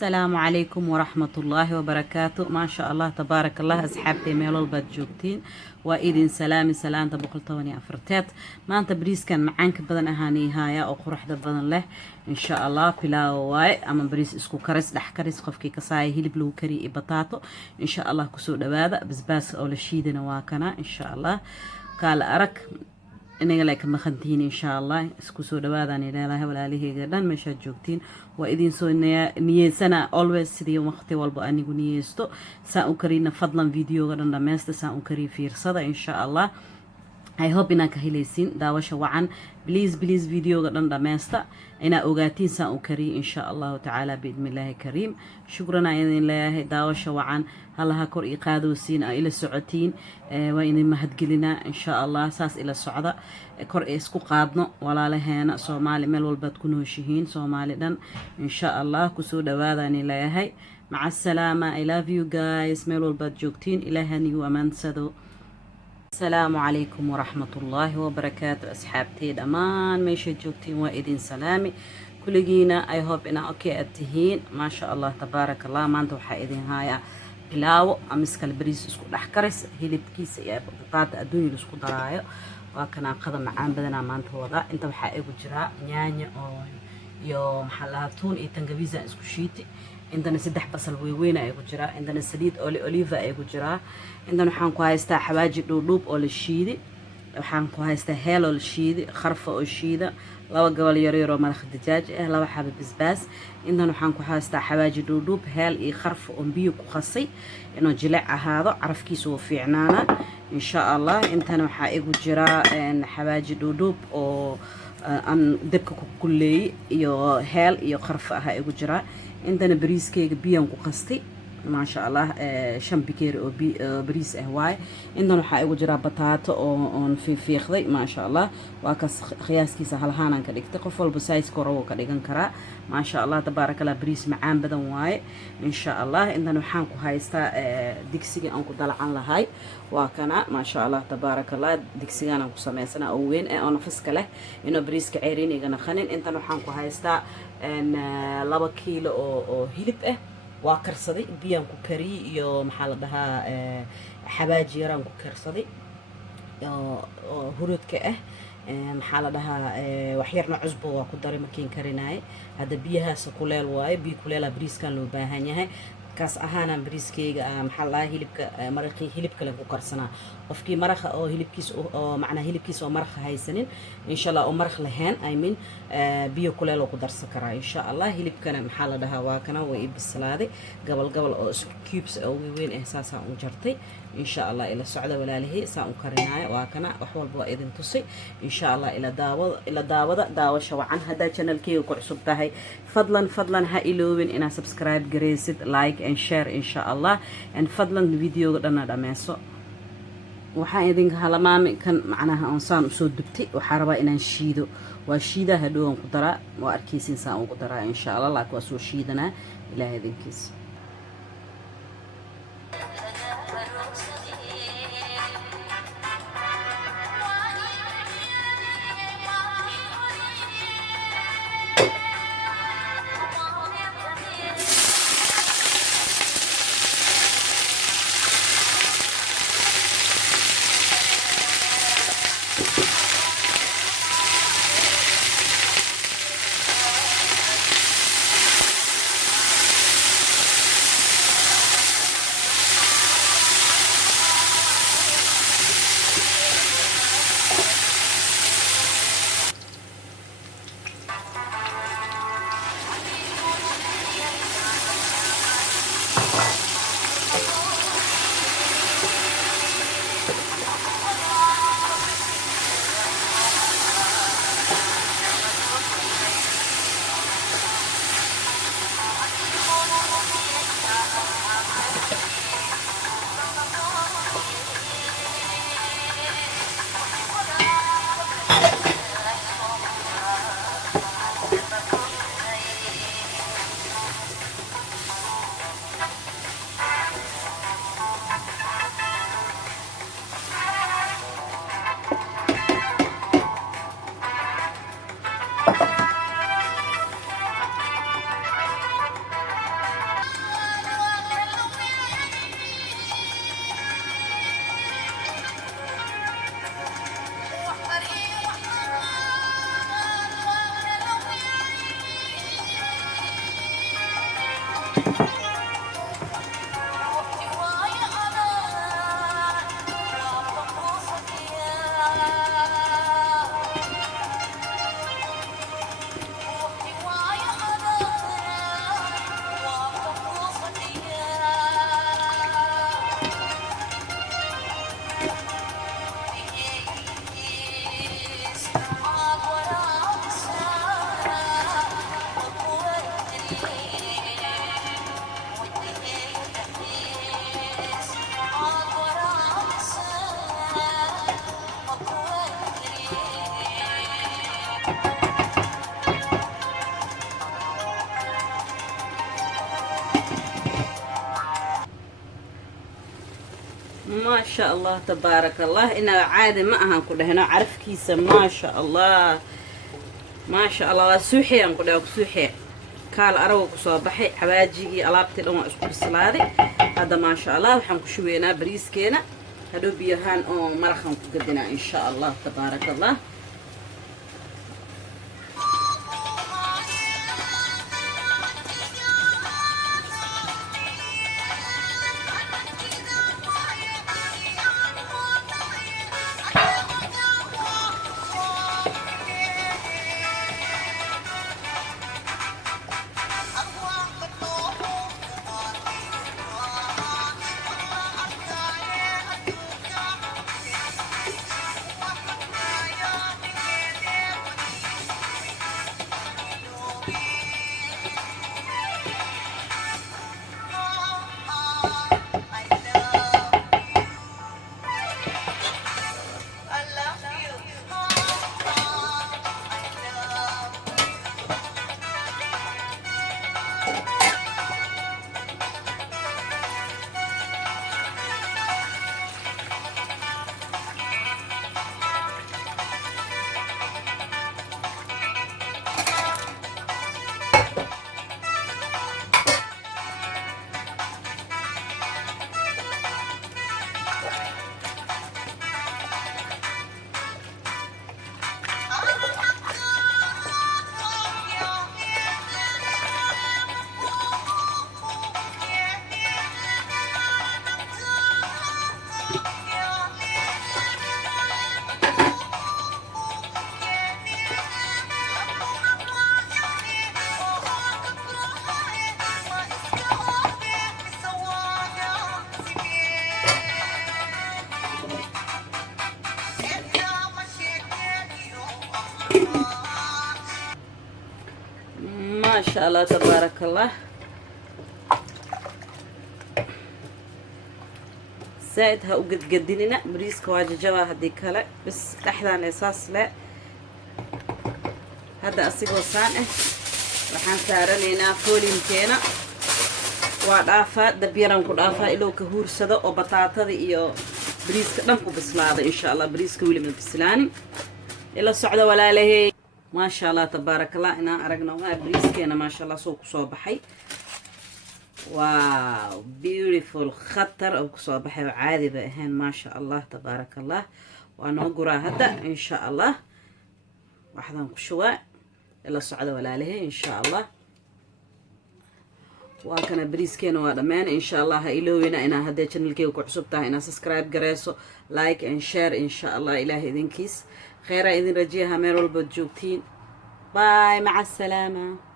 السلام عليكم ورحمة الله وبركاته. ما شاء الله تبارك الله أصحابتي ميل والبا joogtiin waa idin salaami salaanta 114 maanta bariiskan macaanka badan ahaani haya oo quruxda badan leh insha Allah pilaaw waay ama bariis isku karis dhex karis qofkii ka saay hilib lagu kari iyo bataato insha Allah kusoo dhawaada basbaas oo la shiidana waa kana insha Allah kala arag inaga like maqantiin insha Allah isku soo dhawaadaan ilaahay walaalihayga dhan meesha joogtiin waa idin soo niyeesana always sidii waqti walba anigu niyeesto saa u karina fadlan videoga dhan dhameesta saa u kari fiirsada insha Allah I hope inaa ka helaysiin daawasha wacan please videoga dhan dhameesta inaa ogaatiin saa u kari insha Allah taala biidmillaahi kariim shukran idin leeyahay daawasha wacan halaha kor ii qaadowsiin ila socotiin waa idin mahadgelina insha Allah saas ila socda kor isku qaadno walaalaheena Soomaali meel walba ku nooshihiin Soomaali dhan insha Allah ku soo dhawaadaan leeyahay maca salaama I love you guys meel walba joogtiin ilaahani u amaansado السلام عليكم ورحمة الله وبركاته أصحابتي دمان ماشي جوتين وإذن سلامي كل جينا I hope إنا أوكي أتهين ما شاء الله تبارك الله ما أنتو حايدين هاي بلاو أمسك البريس اسكو لحكرس هيلي بكيس يا بطاط أدوني لسكو درايو وكنا قدم معان بدنا ما أنتو وضع أنتو حايقو جراء نياني أو يو محلاتون إيتنقبيزا اسكو شيتي عندنا سدح بصل ويوينا ايغو جرا عندنا سليد اوليفا ايغو جرا عندنا waxaan ku haystaa xawaaji dhuudhuub oo la shiidi waxaan ku haystaa heel oo la shiidi kharfa oo shiida laba gabal yar yar oo maraq dijaaj ah laba xabad basbaas عندنا waxaan ku haystaa xawaaji dhuudhuub heel iyo kharfa oo biyo ku qasay inuu jilaac ahaado carafkiisu oo fiicnaana insha Allah intana waxa igu jira xawaaji dhuudhuub oo aan dabka ku kulleey iyo heel iyo kharfa ah igu jira عندنا بريس كيك بيان قصتي ما شاء الله شم بكير أو بريس هواي عندنا حاجة جرا بطاطا أو في خضي ما شاء الله وكاس خياس كيس هالهانا كديك تقفل بسايس كرو كديك كرا ما شاء الله تبارك الله بريس معان بدن واي إن شاء الله عندنا حانكو هاي ستا ديكسي أنكو دلع عن لهاي وكنا ما شاء الله تبارك الله ديكسي أنا كسمة سنة أو وين أنا فسك له إنه بريس كعيرين يجنا خنين عندنا حانكو هاي ستا إن لبا كيلو أو هيلب waa karsaday biyaan ku kari iyo maxaa la dhahaa xabaaji yaraan ku karsaday oo hurudka ah maxaa la dhahaa wax yarna cusbo waa ku daray markiin karinaay hada biyahaas kuleel waaye biyo kuleel bariiskan loo baahan yahay kaas ahaana bariiskeyga maxaa la hilibka maraqii hilibka lagu karsanaa qofkii maraqa oo hilibkiis oo macna hilibkiis oo maraqa haysanin insha Allah oo maraq lahayn I mean biyo kuleel ku darsan karaa insha Allah hilibkana maxaa la dhahaa waa kana way bislaaday gabal oo cubes oo weyn ihsaasa u jartay insha Allah ila socda walaalihi saa u karinaayo waa kana wax walba idin tusay insha Allah ila daawada daawasha wacan hada channelkeyga ku cusub tahay fadlan ha iloobin ina subscribe gareysid like and share insha Allah and fadlan videoga dhana dhameeso waxaan idin halamaami kan macnaha aan saan u soo dubtay waxa rabaa inaan shiido waa shiida hadhoon ku dara waa arkeysin saan ugu dara insha Allah laakiin waa soo shiidana ilaahay idinkiis ما شاء الله تبارك الله. إنه عادي ما أهم كله هنا عرف كيسة ما شاء الله ما شاء الله. سوحي أنا كله سوحي كال أروق صباحي حواجي ألابتي لما أسكت الصلاة هذا ما شاء الله. وحنك شوينا بريس كينا هدو بيهان أو مرخم قدنا إن شاء الله تبارك الله. ما شاء الله تبارك الله. زائد هاوقد قديننا بريسك واججوا هدي كلا بس لحظة أساس لا هذا أصيغ صانع وحن سارنينا فولين كينا وضافة دبيران كضافة إلو كهور صدا وبطاطا دي إيو بريسك نمكو بسلاده إن شاء الله. بريسك ولي من بسلاني إلا الصعدة ولا لهي ما شاء الله تبارك الله. إنا أرقنا وها بريسكينا ما شاء الله سوق صوبحي واو بيوتيفول خطر أو صوبحي وعادي بأهين ما شاء الله تبارك الله. وأنا أقرأ هذا إن شاء الله واحدة شواء إلا الصعدة ولا لهي إن شاء الله. وكان بريسكينا ودمان إن شاء الله هايلوينا إنا هذا channel كي وكحسبتها إنا سبسكرايب جريسو لايك إن شير إن شاء الله. إلهي إذن كيس خيرا إذن رجيها ميرول بتجوبتين. باي مع السلامة.